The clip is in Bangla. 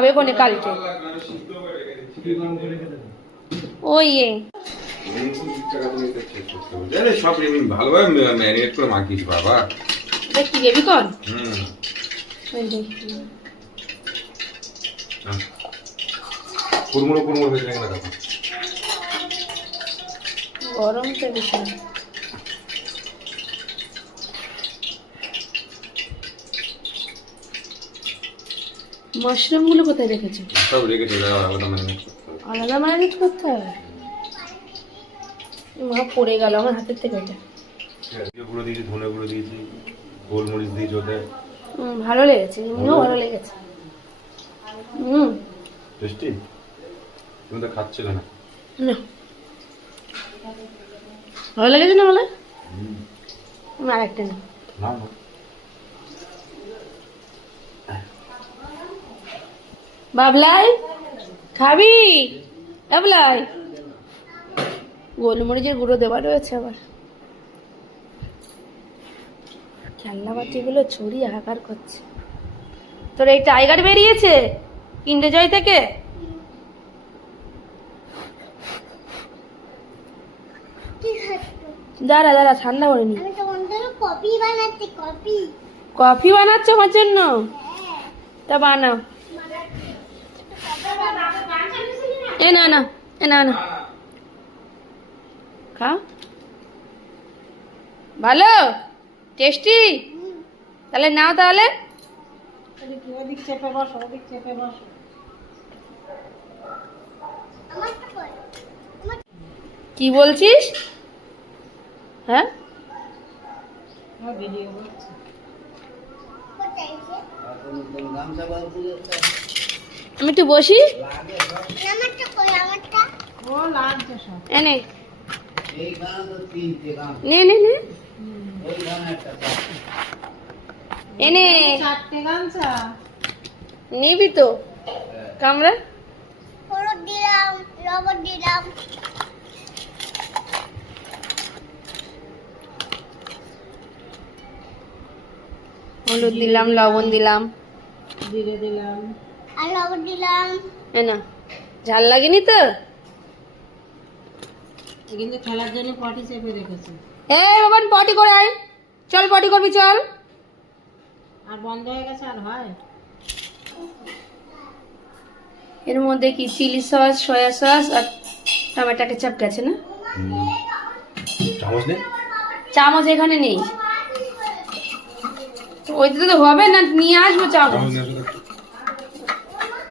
হবে কোনে কালকে ওই সব ভালোভাবে ম্যারিনেট করে মাখিস বাবা। কি দেবি কর কুড়মুড়ো কুড়মুড়ো হয়ে যায় না তখন গরমটা বেশি। মাশরুম গুলো কোথায় রেখেছো? সব রেখেছে আলাদা ম্যারিনেট করতে হবে। মা পড়ে গেল আমার হাতের থেকে ওটা। গুঁড়ো দিয়েছি, ধনে গুঁড়ো দিয়েছি, গোলমরিচ দিয়েছি ওতে। ভালো লেগেছে, এমনিও ভালো লেগেছে। টেস্টি। তুমি তো খাচ্ছিলে না। ভালো লেগেছে না বলে? আর একটা না। না না। বাবলাই খাবি? বাবলাই গোলমরিচের গুঁড়ো দেওয়া রয়েছে আবার। খেলনা বাটিগুলো ছড়িয়ে হাহাকার করছে। তোর এই টাইগার বেরিয়েছে কিন্ডার জয় থেকে? দাঁড়া দাঁড়া, ঠান্ডা করে নি। কফি বানাচ্ছ আমার জন্য? তা বানাও। এ না না, এ না না, খা। ভালো টেস্টি? তাহলে নাও তাহলে। কি বলছিস? হ্যাঁ আমি একটু বসি। এনে নে নে নে এনে নিবি তো কামড়া। হলুদ দিলাম, লবণ দিলাম, হলুদ দিলাম, লবণ দিলাম, জিরে দিলাম আর লবণ দিলাম। না ঝাল লাগেনি তো? কিন্তু খেলার জন্য পটি চেপে রেখেছে। এই বাবান পটি করে আয়, চল পটি করবি চল। আর বন্ধ হয়ে গেছে আর হয়? এর মধ্যে কি চিলি সস, সয়া সস আর টমেটো কেচাপ গেছে না? চামচ নেই? চামচ এখানে নেই। ওইটাতে তো হবে না, নিয়ে আসবো চামচ।